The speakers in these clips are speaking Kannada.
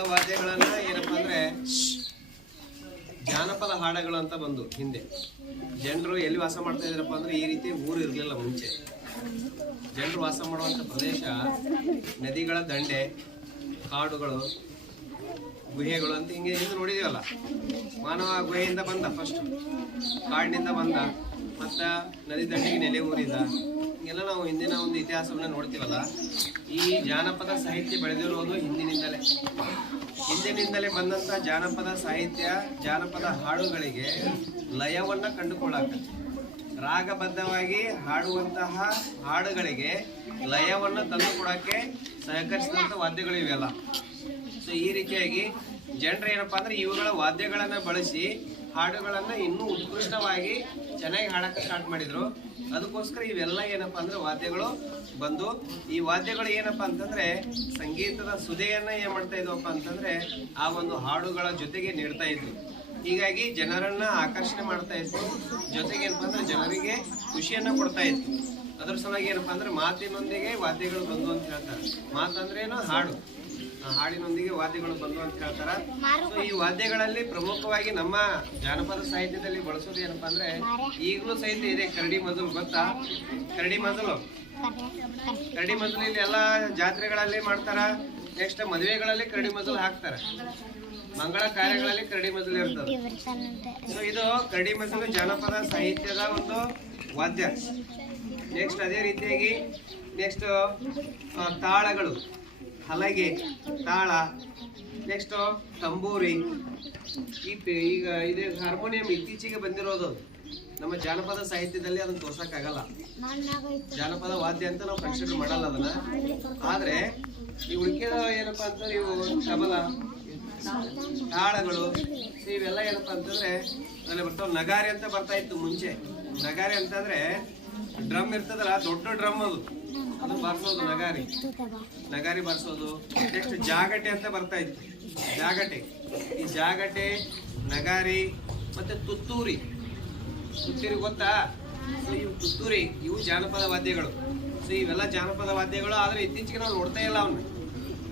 ವಾದ್ಯಗಳನ್ನ ಏನಪ್ಪಾ ಅಂದ್ರೆ ಜಾನಪದ ಹಾಡಗಳು ಅಂತ ಬಂದು ಹಿಂದೆ. ಜನರು ಎಲ್ಲಿ ವಾಸ ಮಾಡ್ತಾ ಇದ್ರಪ್ಪ ಅಂದ್ರೆ ಈ ರೀತಿ ಊರು ಇರಲಿಲ್ಲ ಮುಂಚೆ. ಜನರು ವಾಸ ಮಾಡುವಂತ ಪ್ರದೇಶ ನದಿಗಳ ದಂಡೆ, ಕಾಡುಗಳು ಗುಹೆಗಳು ಅಂತ ಹಿಂಗೆ ಹಿಂದೆ ನೋಡಿದೀವಲ್ಲ? ಮಾನವ ಗುಹೆಯಿಂದ ಬಂದ ಫಸ್ಟ್ ಕಾಡಿನಿಂದ ಬಂದ. ಮತ್ತು ನದಿ ದಂಡೆಗೆ ನೆಲೆ ಊರಿದ. ಹಿಂಗೆಲ್ಲ ನಾವು ಹಿಂದಿನ ಒಂದು ಇತಿಹಾಸವನ್ನು ನೋಡ್ತೀವಲ್ಲ? ಈ ಜಾನಪದ ಸಾಹಿತ್ಯ ಬೆಳೆದಿರೋದು ಹಿಂದಿನಿಂದಲೇ. ಹಿಂದಿನಿಂದಲೇ ಬಂದಂತ ಜಾನಪದ ಸಾಹಿತ್ಯ, ಜಾನಪದ ಹಾಡುಗಳಿಗೆ ಲಯವನ್ನ ಕಂಡುಕೊಳ್ಳಾಕ. ರಾಗಬದ್ಧವಾಗಿ ಹಾಡುವಂತಹ ಹಾಡುಗಳಿಗೆ ಲಯವನ್ನ ತಂದುಕೊಡಕ್ಕೆ ಸಹಕರಿಸಿದಂತ ವಾದ್ಯಗಳು ಇವೆಲ್ಲ ಸೊ ಈ ರೀತಿಯಾಗಿ ಜನರು ಏನಪ್ಪಾ ಅಂದ್ರೆ ಇವುಗಳ ವಾದ್ಯಗಳನ್ನ ಬಳಸಿ ಹಾಡುಗಳನ್ನ ಇನ್ನೂ ಉತ್ಕೃಷ್ಟವಾಗಿ ಚೆನ್ನಾಗಿ ಹಾಡಕ್ಕೆ ಸ್ಟಾರ್ಟ್ ಮಾಡಿದ್ರು. ಅದಕ್ಕೋಸ್ಕರ ಇವೆಲ್ಲ ಏನಪ್ಪಾ ಅಂದ್ರೆ ವಾದ್ಯಗಳು ಬಂದು, ಈ ವಾದ್ಯಗಳು ಏನಪ್ಪಾ ಅಂತಂದ್ರೆ ಸಂಗೀತದ ಸುದೆಯನ್ನ ಏನ್ ಮಾಡ್ತಾ ಇದ್ವಪ್ಪ ಅಂತಂದ್ರೆ ಆ ಒಂದು ಹಾಡುಗಳ ಜೊತೆಗೆ ನೀಡ್ತಾ ಇದ್ರು ಹೀಗಾಗಿ ಜನರನ್ನ ಆಕರ್ಷಣೆ ಮಾಡ್ತಾ ಇತ್ತು ಜೊತೆಗೆ ಏನಪ್ಪಾ ಅಂದ್ರೆ ಜನರಿಗೆ ಖುಷಿಯನ್ನ ಕೊಡ್ತಾ ಇತ್ತು ಅದ್ರ ಸಲುವಾಗಿ ಏನಪ್ಪಾ ಅಂದ್ರೆ ಮಾತಿನೊಂದಿಗೆ ವಾದ್ಯಗಳು ಬಂದು ಅಂತ ಹೇಳ್ತಾರೆ. ಮಾತಂದ್ರೇನು ಹಾಡು. ಹಾಡಿನೊಂದಿಗೆ ವಾದ್ಯಗಳು ಬಂದು ಅಂತ ಹೇಳ್ತಾರೆ. ಸೊ ಈ ವಾದ್ಯಗಳಲ್ಲಿ ಪ್ರಮುಖವಾಗಿ ನಮ್ಮ ಜಾನಪದ ಸಾಹಿತ್ಯದಲ್ಲಿ ಬಳಸೋದು ಏನಪ್ಪಾ ಅಂದ್ರೆ ಈಗಲೂ ಸಹಿತ ಇದೆ ಕರಡಿ ಮಜಲು ಗೊತ್ತಾ? ಕರಡಿ ಮಜಲು. ಕರಡಿ ಮಜಲು ಇಲ್ಲಿ ಎಲ್ಲಾ ಜಾತ್ರೆಗಳಲ್ಲಿ ಮಾಡ್ತಾರ. ನೆಕ್ಸ್ಟ್ ಮದುವೆಗಳಲ್ಲಿ ಕರಡಿ ಮಜಲು ಹಾಕ್ತಾರೆ. ಮಂಗಳ ಕಾರ್ಯಗಳಲ್ಲಿ ಕರಡಿ ಮಜಲು ಇರ್ತದೆ. ಸೊ ಇದು ಕರಡಿ ಮಜಲು ಜಾನಪದ ಸಾಹಿತ್ಯದ ಒಂದು ವಾದ್ಯ. ನೆಕ್ಸ್ಟ್ ಅದೇ ರೀತಿಯಾಗಿ ನೆಕ್ಸ್ಟ್ ತಾಳಗಳು. ಹಲಗೆ, ತಾಳ ನೆಕ್ಸ್ಟ್ ತಂಬೂರಿ. ಈ ಈಗ ಇದೇ ಹಾರ್ಮೋನಿಯಂ ಇತ್ತೀಚೆಗೆ ಬಂದಿರೋದು. ನಮ್ಮ ಜಾನಪದ ಸಾಹಿತ್ಯದಲ್ಲಿ ಅದನ್ನು ತೋರ್ಸೋಕ್ಕಾಗಲ್ಲ. ಜಾನಪದ ವಾದ್ಯ ಅಂತ ನಾವು ಕನ್ಸಿಡರ್ ಮಾಡಲ್ಲ ಅದನ್ನ. ಆದ್ರೆ, ಈ ಉಳಿಕೆದ ಏನಪ್ಪಾ ಅಂತಂದ್ರೆ ಇವು ಶಬಲ ತಾಳಗಳು, ಇವೆಲ್ಲ ಏನಪ್ಪ ಅಂತಂದ್ರೆ ಅಲ್ಲಿ ಬರ್ತಾವೆ ನಗಾರಿ ಅಂತ ಬರ್ತಾ ಇತ್ತು ಮುಂಚೆ. ನಗಾರಿ ಅಂತಂದ್ರೆ ಡ್ರಮ್ ಇರ್ತದಲ್ಲ, ದೊಡ್ಡ ಡ್ರಮ್ ಅದು. ಅದು ಬರ್ಸೋದು ನಗಾರಿ ನಗಾರಿ ಬರ್ಸೋದು. ನೆಕ್ಸ್ಟ್ ಜಾಗಟೆ ಅಂತ ಬರ್ತಾ ಇತ್ತು. ಜಾಗಟೆ. ಈ ಜಾಗಟೆ ನಗಾರಿ ಮತ್ತೆ ತುತ್ತೂರಿ. ತುತ್ತೂರಿ ಗೊತ್ತಾ? ತುತ್ತೂರಿ, ಇವು ಜಾನಪದ ವಾದ್ಯಗಳು. ಸೊ ಇವೆಲ್ಲ ಜಾನಪದ ವಾದ್ಯಗಳು, ಆದ್ರೆ ಇತ್ತೀಚೆಗೆ ನಾವು ನೋಡ್ತಾ ಇಲ್ಲ ಅವನ್ನ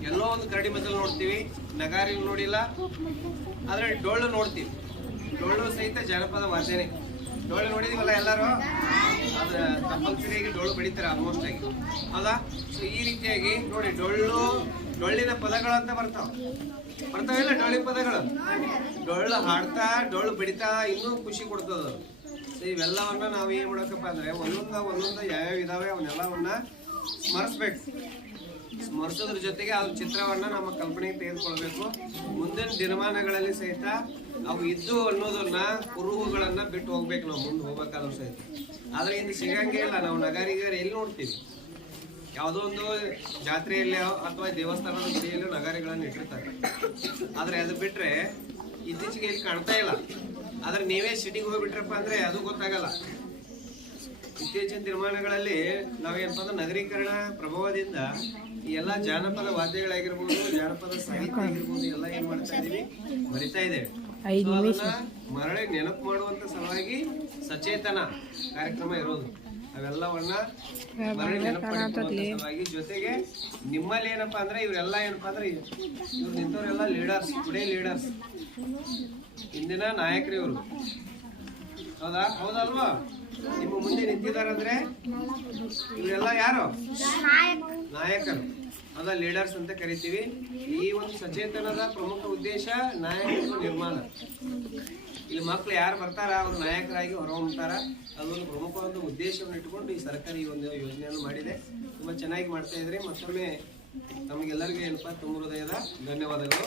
ಎಲ್ಲೋ ಒಂದು ಕರಡಿ ಮಜಲ್ ನೋಡ್ತೀವಿ. ನಗಾರಿ ನೋಡಿಲ್ಲ. ಆದ್ರೆ ಡೊಳ್ಳು ನೋಡ್ತೀವಿ. ಡೊಳ್ಳು ಸಹಿತ ಜಾನಪದ ವಾದ್ಯನೇ. ಡೊಳ್ಳು ನೋಡಿದೀವಲ್ಲ ಎಲ್ಲರೂ? ಅದ್ರ ಕಂಪಲ್ಸರಿಯಾಗಿ ಡೊಳ್ಳು ಬೆಳೀತಾರೆ ಆಲ್ಮೋಸ್ಟ್ ಆಗಿ. ಹೌದಾ ಸೊ ಈ ರೀತಿಯಾಗಿ ನೋಡಿ, ಡೊಳ್ಳು, ಡೊಳ್ಳಿನ ಪದಗಳು ಅಂತ ಬರ್ತಾವ. ಬರ್ತಾವಿಲ್ಲ ಡೊಳ್ಳಿನ ಪದಗಳು? ಡೊಳ್ಳು ಹಾಡ್ತಾ, ಡೊಳ್ಳು ಬಡಿತಾ ಇನ್ನೂ ಖುಷಿ ಕೊಡ್ತದ ಸೊ ಇವೆಲ್ಲವನ್ನ ನಾವು ಏನ್ ಮಾಡಬೇಕಪ್ಪ ಅಂದ್ರೆ ಒಂದೊಂದ ಒಂದೊಂದ ಯಾವ್ಯಾವ ಇದಾವೆ ಅವನ್ನೆಲ್ಲವನ್ನ ಸ್ಮರಿಸ್ಬೇಕು. ಸ್ಮರಿಸೋದ್ರ ಜೊತೆಗೆ ಆ ಚಿತ್ರವನ್ನ ನಮ್ಮ ಕಲ್ಪನೆಗೆ ತೆಗೆದುಕೊಳ್ಬೇಕು. ಮುಂದಿನ ದಿನಮಾನಗಳಲ್ಲಿ ಸಹಿತ ಅವು ಇದ್ದು ಅನ್ನೋದನ್ನ ಕುರುಹುಗಳನ್ನ ಬಿಟ್ಟು ಹೋಗ್ಬೇಕು, ನಾವು ಮುಂದೆ ಹೋಗ್ಬೇಕಾದ್ರೂ ಸಹಿತ. ಆದ್ರೆ ಇಲ್ಲಿ ಸಿಗಂಗೇ ಇಲ್ಲ, ನಾವು ನಗಾರಿಗಾರ ಎಲ್ಲಿ ನೋಡ್ತೀವಿ? ಯಾವುದೋ ಒಂದು ಜಾತ್ರೆಯಲ್ಲಿ ಅಥವಾ ದೇವಸ್ಥಾನದ ಗುಡಿಯಲ್ಲಿ ನಗಾರಿಗಳನ್ನು ಇಟ್ಟಿರ್ತಾರೆ. ಆದ್ರೆ ಅದು ಬಿಟ್ರೆ ಇತ್ತೀಚೆಗೆ ಇಲ್ಲಿ ಕಾಣ್ತಾ ಇಲ್ಲ. ಆದ್ರೆ ನೀವೇ ಸಿಟಿಗೆ ಹೋಗ್ಬಿಟ್ರಪ್ಪ ಅಂದ್ರೆ ಅದು ಗೊತ್ತಾಗಲ್ಲ. ಇತ್ತೀಚಿನ ದಿನಮಾನಗಳಲ್ಲಿ ನಾವೇನಪ್ಪ ಅಂದ್ರೆ ನಗರೀಕರಣ ಪ್ರಭಾವದಿಂದ ಈ ಎಲ್ಲ ಜಾನಪದ ವಾದ್ಯಗಳಾಗಿರ್ಬೋದು ಜಾನಪದ ಸಾಹಿತ್ಯ ಆಗಿರ್ಬೋದು ಎಲ್ಲ ಏನ್ ಮಾಡ್ತಾ ಇದೀವಿ? ಮರಿತಾ ಇದೆ ಮರಳಿ ನೆನಪು ಮಾಡುವಂತ ಸಲುವಾಗಿ ಸಚೇತನ ಕಾರ್ಯಕ್ರಮ ಇರೋದು. ಅವೆಲ್ಲವನ್ನ ಮರಳಿ ನೆನಪು ಸಲುವಾಗಿ ಜೊತೆಗೆ ನಿಮ್ಮಲ್ಲಿ ಏನಪ್ಪಾ ಅಂದ್ರೆ ಇವರೆಲ್ಲ ಏನಪ್ಪಾ ಅಂದ್ರೆ ಇವ್ರು ನಿಂತವರೆಲ್ಲ ಲೀಡರ್ಸ್ ಟುಡೇ ಲೀಡರ್ಸ್ ಇಂದಿನ ನಾಯಕರು ಇವರು ಹೌದಾ? ಹೌದಲ್ವಾ? ನಿಮ್ಮ ಮುಂದೆ ನಿಂತಿದಾರಂದ್ರೆ ಇವರೆಲ್ಲ ಯಾರು? ನಾಯಕರು. ಅದ ಲೀಡರ್ಸ್ ಅಂತ ಕರಿತೀವಿ. ಈ ಒಂದು ಸಚೇತನದ ಪ್ರಮುಖ ಉದ್ದೇಶ ನಾಯಕತ್ವ ನಿರ್ಮಾಣ. ಇಲ್ಲಿ ಮಕ್ಕಳು ಯಾರು ಬರ್ತಾರ? ಅವ್ರು ನಾಯಕರಾಗಿ ಹೊರಹೊಮ್ಮತಾರ ಅದೊಂದು ಪ್ರಮುಖ ಒಂದು ಉದ್ದೇಶವನ್ನು ಇಟ್ಕೊಂಡು ಈ ಸರ್ಕಾರ ಈ ಒಂದು ಯೋಜನೆಯನ್ನು ಮಾಡಿದೆ. ತುಂಬಾ ಚೆನ್ನಾಗಿ ಮಾಡ್ತಾ ಇದ್ರಿ. ಮತ್ತೊಮ್ಮೆ ತಮಗೆಲ್ಲರಿಗೂ ಏನಪ್ಪ? ತುಂಬ ಹೃದಯದ ಧನ್ಯವಾದಗಳು.